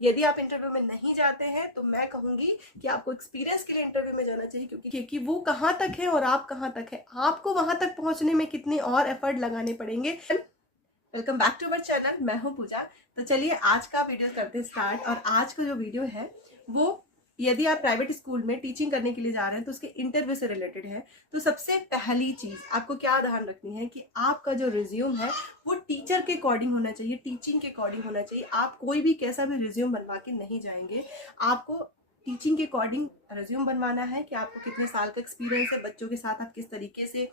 यदि आप इंटरव्यू में नहीं जाते हैं तो मैं कहूंगी कि आपको एक्सपीरियंस के लिए इंटरव्यू में जाना चाहिए, क्योंकि वो कहाँ तक है और आप कहाँ तक है, आपको वहां तक पहुंचने में कितने और एफर्ट लगाने पड़ेंगे। Welcome back to our channel, मैं हूं पूजा। तो चलिए आज का वीडियो करते हैं स्टार्ट। और आज का जो वीडियो है वो, यदि आप प्राइवेट स्कूल में टीचिंग करने के लिए जा रहे हैं तो उसके इंटरव्यू से रिलेटेड है। तो सबसे पहली चीज आपको क्या ध्यान रखनी है कि आपका जो रिज्यूम है वो टीचर के अकॉर्डिंग होना चाहिए, टीचिंग के अकॉर्डिंग होना चाहिए। आप कोई भी कैसा भी रिज्यूम बनवा के नहीं जाएंगे, आपको टीचिंग के अकॉर्डिंग रिज्यूम बनवाना है कि आपको कितने साल का एक्सपीरियंस है, बच्चों के साथ आप किस तरीके से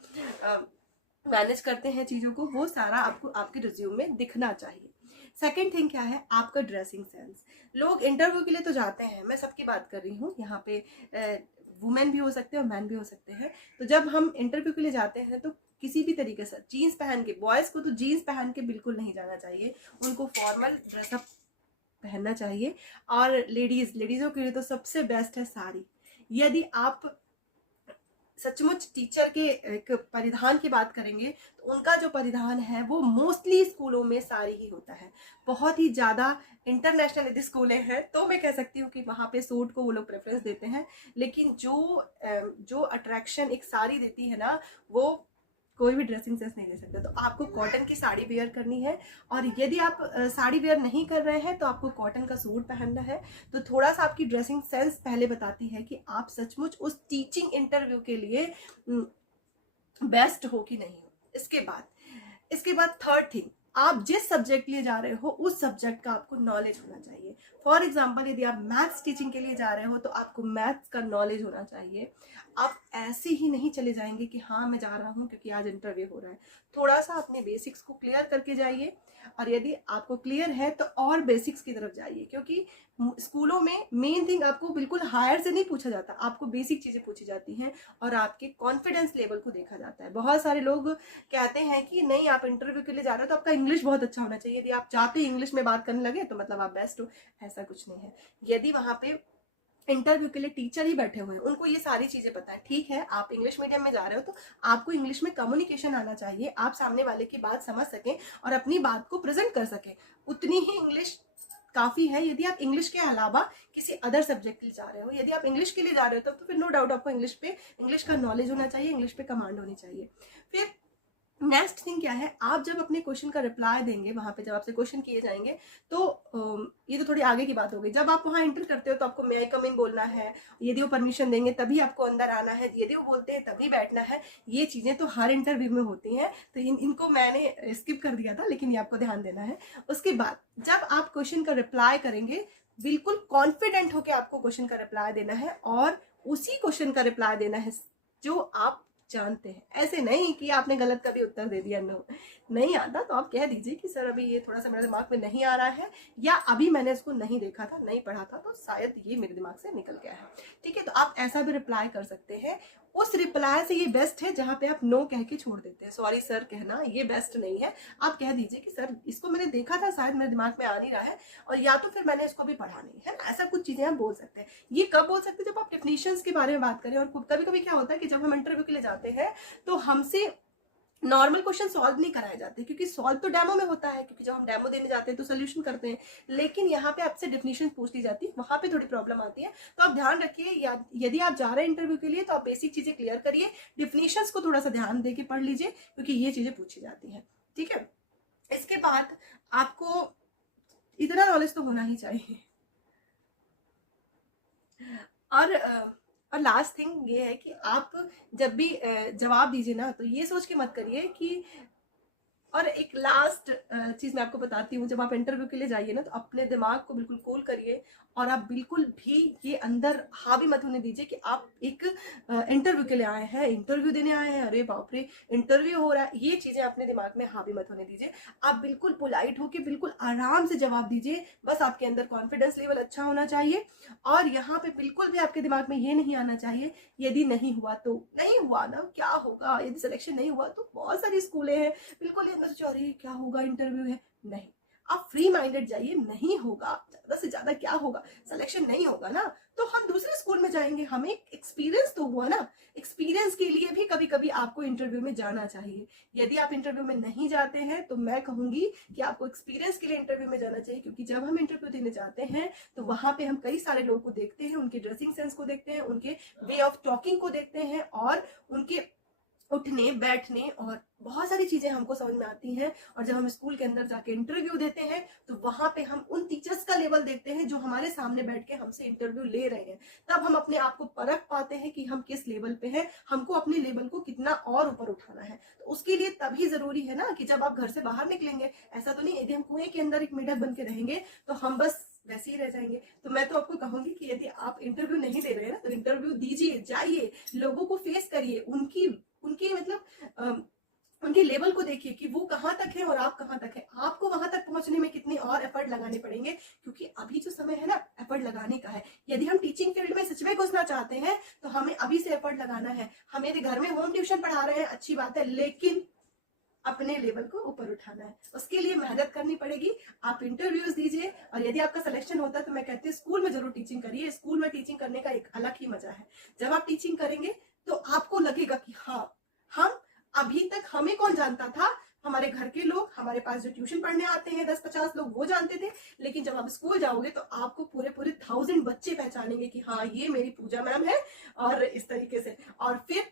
मैनेज करते हैं चीज़ों को, वो सारा आपको आपके रिज्यूम में दिखना चाहिए। सेकेंड थिंग क्या है, आपका ड्रेसिंग सेंस। लोग इंटरव्यू के लिए तो जाते हैं, मैं सबकी बात कर रही हूँ, यहाँ पे वुमेन भी हो सकते हैं और मैन भी हो सकते हैं। तो जब हम इंटरव्यू के लिए जाते हैं तो किसी भी तरीके से जीन्स पहन के, बॉयज़ को तो जीन्स पहन के बिल्कुल नहीं जाना चाहिए, उनको फॉर्मल ड्रेसअप पहनना चाहिए। और लेडीज़ों के लिए तो सबसे बेस्ट है साड़ी। यदि आप सचमुच टीचर के एक परिधान की बात करेंगे तो उनका जो परिधान है वो मोस्टली स्कूलों में साड़ी ही होता है। बहुत ही ज़्यादा इंटरनेशनल यदि स्कूलें हैं तो मैं कह सकती हूँ कि वहाँ पे सूट को वो लोग प्रेफरेंस देते हैं, लेकिन जो अट्रैक्शन एक साड़ी देती है ना, वो कोई भी ड्रेसिंग सेंस नहीं दे सकता। तो आपको कॉटन की साड़ी वेयर करनी है। और यदि आप साड़ी वेयर नहीं कर रहे हैं तो आपको कॉटन का सूट पहनना है। तो थोड़ा सा आपकी ड्रेसिंग सेंस पहले बताती है कि आप सचमुच उस टीचिंग इंटरव्यू के लिए बेस्ट हो कि नहीं हो। इसके बाद थर्ड थिंग, आप जिस सब्जेक्ट लिए जा रहे हो उस सब्जेक्ट का आपको नॉलेज होना चाहिए। फॉर एग्जाम्पल, यदि आप मैथ्स टीचिंग के लिए जा रहे हो तो आपको मैथ्स का नॉलेज होना चाहिए। आप ऐसे ही नहीं चले जाएंगे कि हाँ मैं जा रहा हूँ क्योंकि आज इंटरव्यू हो रहा है। थोड़ा सा अपने बेसिक्स को क्लियर करके जाइए, और यदि आपको क्लियर है तो और बेसिक्स की तरफ जाइए, क्योंकि स्कूलों में मेन थिंग आपको बिल्कुल हायर से नहीं पूछा जाता, आपको बेसिक चीज़ें पूछी जाती हैं और आपके कॉन्फिडेंस लेवल को देखा जाता है। बहुत सारे लोग कहते हैं कि नहीं, आप इंटरव्यू के लिए जा रहे हो तो आपका इंग्लिश बहुत अच्छा होना चाहिए, यदि आप जाते ही इंग्लिश में बात करने लगे तो मतलब आप बेस्ट हो। ऐसा कुछ नहीं है। यदि वहाँ पे इंटरव्यू के लिए टीचर ही बैठे हुए हैं, उनको ये सारी चीजें पता है, ठीक है आप इंग्लिश मीडियम में जा रहे हो तो आपको इंग्लिश में कम्युनिकेशन आना चाहिए, आप सामने वाले की बात समझ सकें और अपनी बात को प्रेजेंट कर सकें, उतनी ही इंग्लिश काफी है। यदि आप इंग्लिश के अलावा किसी अदर सब्जेक्ट के लिए जा रहे हो, यदि आप इंग्लिश के लिए जा रहे हो तब तो फिर नो डाउट आपको इंग्लिश का नॉलेज होना चाहिए, इंग्लिश पे कमांड होनी चाहिए। फिर नेक्स्ट थिंग क्या है, आप जब अपने क्वेश्चन का रिप्लाई देंगे, वहां पे जब आपसे क्वेश्चन किए जाएंगे तो ये तो थोड़ी आगे की बात हो गई। जब आप वहां एंटर करते हो तो आपको मे आई कम इन बोलना है, यदि वो परमिशन देंगे तभी आपको अंदर आना है, यदि वो बोलते हैं तभी बैठना है। ये चीजें तो हर इंटरव्यू में होती हैं, तो इनको मैंने स्किप कर दिया था, लेकिन ये आपको ध्यान देना है। उसके बाद जब आप क्वेश्चन का रिप्लाई करेंगे, बिल्कुल कॉन्फिडेंट होकर आपको क्वेश्चन का रिप्लाई देना है और उसी क्वेश्चन का रिप्लाई देना है जो आप जानते हैं। ऐसे नहीं कि आपने गलत कभी उत्तर दे दिया, नो, नहीं आता तो आप कह दीजिए कि सर अभी ये थोड़ा सा मेरे दिमाग में नहीं आ रहा है, या अभी मैंने इसको नहीं देखा था, नहीं पढ़ा था, तो शायद ये मेरे दिमाग से निकल गया है। ठीक है, तो आप ऐसा भी रिप्लाई कर सकते हैं। उस रिप्लाई से ये बेस्ट है जहां पे आप नो कह के छोड़ देते हैं, सॉरी सर कहना ये बेस्ट नहीं है। आप कह दीजिए कि सर इसको मैंने देखा था, शायद मेरे दिमाग में आ नहीं रहा है, और या तो फिर मैंने इसको भी पढ़ा नहीं है ना। ऐसा कुछ चीजें आप बोल सकते हैं। ये कब बोल सकते हैं, जब आप डेफिनेशंस के बारे में बात करें। और कभी कभी क्या होता है कि जब हम इंटरव्यू के लिए जाते हैं तो हमसे नॉर्मल क्वेश्चन सॉल्व नहीं कराए जाते, क्योंकि सॉल्व तो डेमो में होता है, क्योंकि जब हम डेमो देने जाते हैं तो सोल्यूशन करते हैं, लेकिन यहाँ पे आपसे डेफिनेशन पूछ ली जाती है, वहां पे थोड़ी प्रॉब्लम आती है। तो आप ध्यान रखिए, यदि आप जा रहे हैं इंटरव्यू के लिए तो आप बेसिक चीजें क्लियर करिए, डेफिनेशंस को थोड़ा सा ध्यान देके पढ़ लीजिए, क्योंकि ये चीजें पूछी जाती हैं। ठीक है, इसके बाद आपको इतना नॉलेज तो होना ही चाहिए। और लास्ट थिंग ये है कि आप जब भी जवाब दीजिए ना, तो ये सोच के मत करिए कि, और एक लास्ट चीज मैं आपको बताती हूँ, जब आप इंटरव्यू के लिए जाइए ना तो अपने दिमाग को बिल्कुल कूल करिए, और आप बिल्कुल भी ये अंदर हावी मत होने दीजिए कि आप एक इंटरव्यू के लिए आए हैं, इंटरव्यू देने आए हैं, अरे बाप रे इंटरव्यू हो रहा है। ये चीजें अपने दिमाग में हावी मत होने दीजिए। आप बिल्कुल पोलाइट होके बिल्कुल आराम से जवाब दीजिए, बस आपके अंदर कॉन्फिडेंस लेवल अच्छा होना चाहिए। और यहाँ पे बिल्कुल भी आपके दिमाग में ये नहीं आना चाहिए यदि नहीं हुआ तो नहीं हुआ ना, क्या होगा, यदि सिलेक्शन नहीं हुआ तो बहुत सारी स्कूलें हैं, बिल्कुल ये मत सोचो अरे क्या होगा, इंटरव्यू है, नहीं। आप फ्री माइंडेड जाइए, नहीं होगा, ज्यादा से ज्यादा क्या होगा, सिलेक्शन नहीं होगा ना तो हम दूसरे स्कूल में जाएंगे, हमें एक्सपीरियंस तो हुआ ना। एक्सपीरियंस के लिए भी कभी कभी आपको इंटरव्यू में जाना चाहिए। यदि आप इंटरव्यू में नहीं जाते हैं तो मैं कहूंगी कि आपको एक्सपीरियंस के लिए इंटरव्यू में जाना चाहिए, क्योंकि जब हम इंटरव्यू देने जाते हैं तो वहां पे हम कई सारे लोगों को देखते हैं, उनके ड्रेसिंग सेंस को देखते हैं, उनके वे ऑफ टॉकिंग को देखते हैं और उनके उठने बैठने और बहुत सारी चीजें हमको समझ में आती हैं। और जब हम स्कूल के अंदर जाके इंटरव्यू देते हैं तो वहां पे हम उन टीचर्स का लेवल देखते हैं जो हमारे सामने बैठ के हमसे इंटरव्यू ले रहे हैं। तब हम अपने आप को परख पाते हैं कि हम किस लेवल पे हैं, हमको अपने लेवल को कितना और ऊपर उठाना है। तो उसके लिए तभी जरूरी है ना कि जब आप घर से बाहर निकलेंगे, ऐसा तो नहीं यदि हम कुएं के अंदर एक मेढक बन के रहेंगे तो हम बस वैसे ही रह जाएंगे। तो मैं तो आपको कहूंगी कि यदि आप इंटरव्यू नहीं दे रहे हैं ना तो इंटरव्यू दीजिए, जाइए, लोगों को फेस करिए, उनकी मतलब उनके लेवल को देखिए कि वो कहाँ तक है और आप कहाँ तक है। आपको वहां तक पहुंचने में कितने और एफर्ट लगाने पड़ेंगे, क्योंकि अभी जो समय है ना एफर्ट लगाने का है। यदि हम टीचिंग फील्ड में सच में घुसना चाहते हैं तो हमें अभी से एफर्ट लगाना है। हम यदि घर में होम ट्यूशन पढ़ा रहे हैं अच्छी बात है, लेकिन अपने लेवल को ऊपर उठाना है, उसके लिए मेहनत करनी पड़ेगी। आप इंटरव्यूज दीजिए और यदि आपका सिलेक्शन होता है तो मैं कहती हूँ स्कूल में जरूर टीचिंग करिए। स्कूल में टीचिंग करने का एक अलग ही मजा है। जब आप टीचिंग करेंगे तो आपको लगेगा कि हाँ, हम अभी तक हमें कौन जानता था, हमारे घर के लोग, हमारे पास जो ट्यूशन पढ़ने आते हैं 10-50 लोग, वो जानते थे। लेकिन जब आप स्कूल जाओगे तो आपको पूरे 1000 बच्चे पहचानेंगे कि हाँ ये मेरी पूजा मैम है, और इस तरीके से। और फिर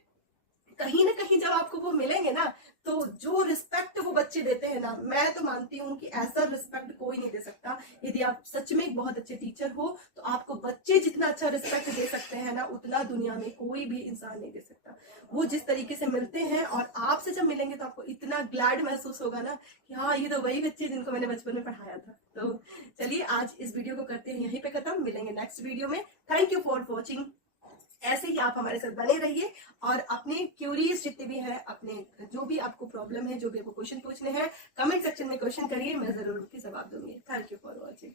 कहीं ना कहीं जब आपको वो मिलेंगे ना तो जो रिस्पेक्ट वो बच्चे देते हैं ना, मैं तो मानती हूँ कि ऐसा रिस्पेक्ट कोई नहीं दे सकता। यदि आप सच में एक बहुत अच्छे टीचर हो तो आपको बच्चे जितना अच्छा रिस्पेक्ट दे सकते हैं ना, उतना दुनिया में कोई भी इंसान नहीं दे सकता। वो जिस तरीके से मिलते हैं और आपसे जब मिलेंगे तो आपको इतना ग्लैड महसूस होगा ना कि हाँ ये तो वही बच्चे जिनको मैंने बचपन में पढ़ाया था। तो चलिए आज इस वीडियो को करते हैं यहीं पे खत्म, मिलेंगे नेक्स्ट वीडियो में। Thank you for watching. ऐसे ही आप हमारे साथ बने रहिए और अपने क्यूरीज जितने भी हैं, अपने जो भी आपको प्रॉब्लम है, जो भी आपको क्वेश्चन पूछने हैं, कमेंट सेक्शन में क्वेश्चन करिए, मैं जरूर उनके जवाब दूंगी। Thank you for watching.